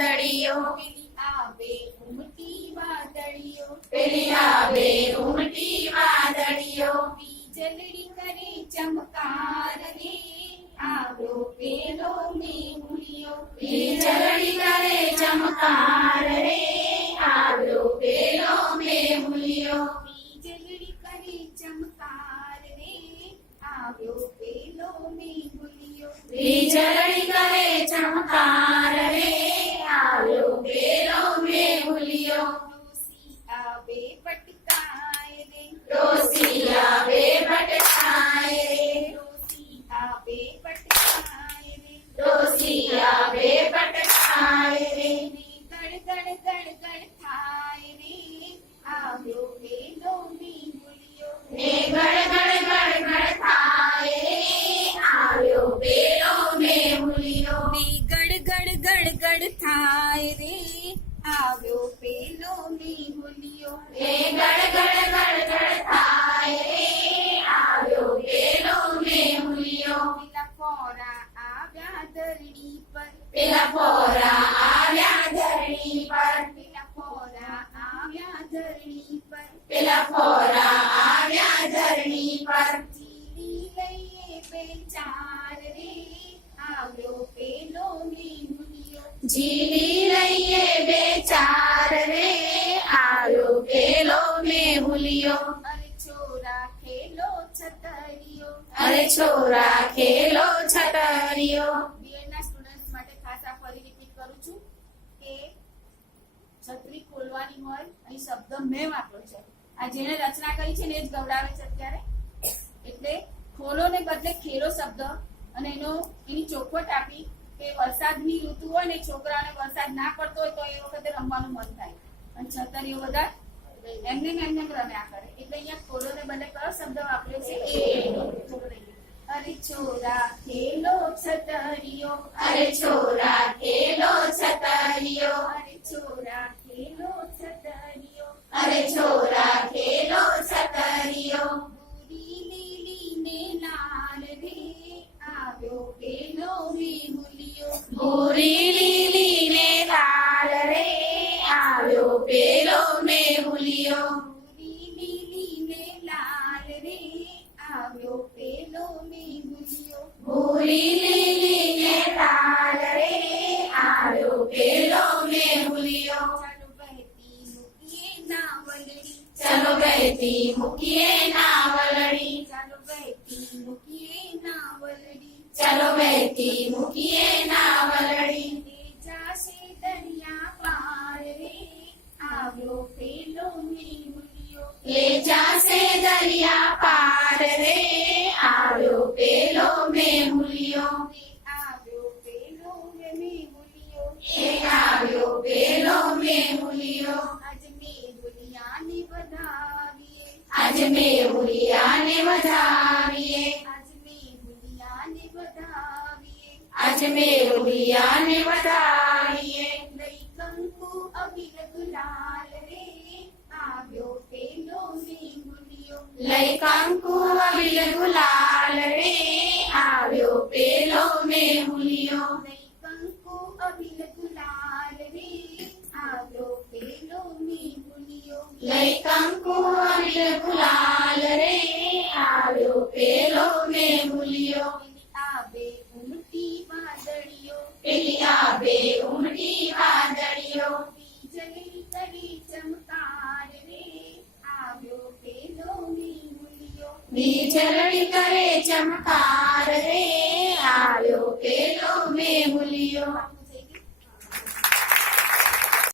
વાદળીઓ પેલી આવે ઉમટી વાદળીઓ પેલી આવે ઉમટી વાદળીઓ વીજળી કરે ચમકાર રે આવ્યો પેલો મેહુલિયો વીજળી કરે ચમકાર રે આવ્યો પેલો મેહુલિયો વીજળી કરે ચમકાર રે આવ્યો પેલો મેહુલિયો વીજળી કરે ચમકાર રે આવ્યો પેલો મેહુલિયો ડોસી આવે પટકાય રે ડોસી આવે પટકાય રે ડોસી આવે પટકાય રે ડોસી આવે પટકાય રે ગડ ગડ ગડ ગડ થાય રે આવ્યો પેલો મેહુલિયો ને ગડ ગડ ગડ ગડ થાય રે આવ્યો પેલો મેહુલિયો ગડ ગડ ગડ ગડ થાય રે આવ્યો પેલો મેહુલિયો ને ગડ ગડ ગડ ગડ થાય રે આવ્યો પેલો મેહુલિયો પેલા ફોરા આવ્યા ધરણી પર પેલા ફોરા આવ્યા ધરણી પર પેલા ફોરા આવ્યા ધરણી પર પેલા ફોરા આવ્યા ધરણી પર જીવી લઈએ બે ચાર રે આવ્યો પેલો મેહુલિયો જીવી લઈએ બે ચાર રે આવ્યો પેલો મેહુલિયો અરે છોરા ખેલો છતરીયો અરે છોરા ખેલો છતરીયો બીએડના સ્ટુડન્ટ્સ માટે ખાસ આ ફરી રિપીટ કરું છું કે છત્રી ખોલવાની હોય અહીં શબ્દ મેં વાપર્યો છે આ જેને રચના કરી છે ને એ જ ગવડાવે છે અત્યારે એટલે ખોલો ને બદલે ખેલો શબ્દ અને એની ચોખવટ આપી કે વરસાદની ઋતુ હોય ને છોકરાને વરસાદ ના પડતો હોય તો એ વખતે રમવાનું મન થાય અને છતરીઓ બધા એમને રમ્યા કરે એટલે અહીંયા ખોલો ને બદલે કયો શબ્દ વાપર્યો છે અરે છોરા ખેલો છતરીઓ અરે છોરા ખેલો છતરીયો અરે છોરા ખેલો છતરીઓ અરે છોરા ખેલો છતરીયો ભૂરી લીલી ને લાલ રે આવ્યો પેલો મેહુલિયો ભૂરી લીલી ને લાલ રે આવ્યો પેલો મેહુલિયો ભૂરી લીલી ને લાલ રે આવ્યો પેલો મેહુલિયો ભૂરી લીલી ને લાલ રે આવ્યો પેલો મેહુલિયો ચાલો બહેતી મૂકીએ નાવલડી ચાલો બહેતી મૂકીએ નાવલડી ચાલો ચાલો બહેતી મૂકીએ નાવલડી બહેતી મૂકીએ નાવલડી લે જાશે દરિયા પાર રે આવ્યો પેલો મેહુલિયો લે જાશે દરિયા પાર રે આવ્યો પેલો મેહુલિયો આવ્યો પેલો મેહુલિયો એ આવ્યો પેલો મેહુલિયો આજ મેહુલિયાને વધાવીએ આજ મેહુલિયાને વધાવીએ આજ મેહુલિયાને વધાવીએ આજ મેહુલિયાને વધાવીએ લઈ કંકુ અબીર ગુલાલ રે આવ્યો પેલો મેહુલિયો લઈ કંકુ અબીલ ગુલાલ રે આવ્યો પેલો મેહુલિયો લઈ કંકુ અબીર ગુલાલ રે આવ્યો પેલો મેહુલિયો લઈ કંકુ અબીલ ગુલાલ રે આવ્યો પેલો મેહુલિયો પેલી આવે ઉમટી વાદળીઓ પેલી આવે ઉમટી વાદળીઓ વીજળી કરે ચમકાર રે આવ્યો પેલો મેહુલિયો વીજળી કરે ચમકાર રે આવ્યો પેલો મેહુલિયો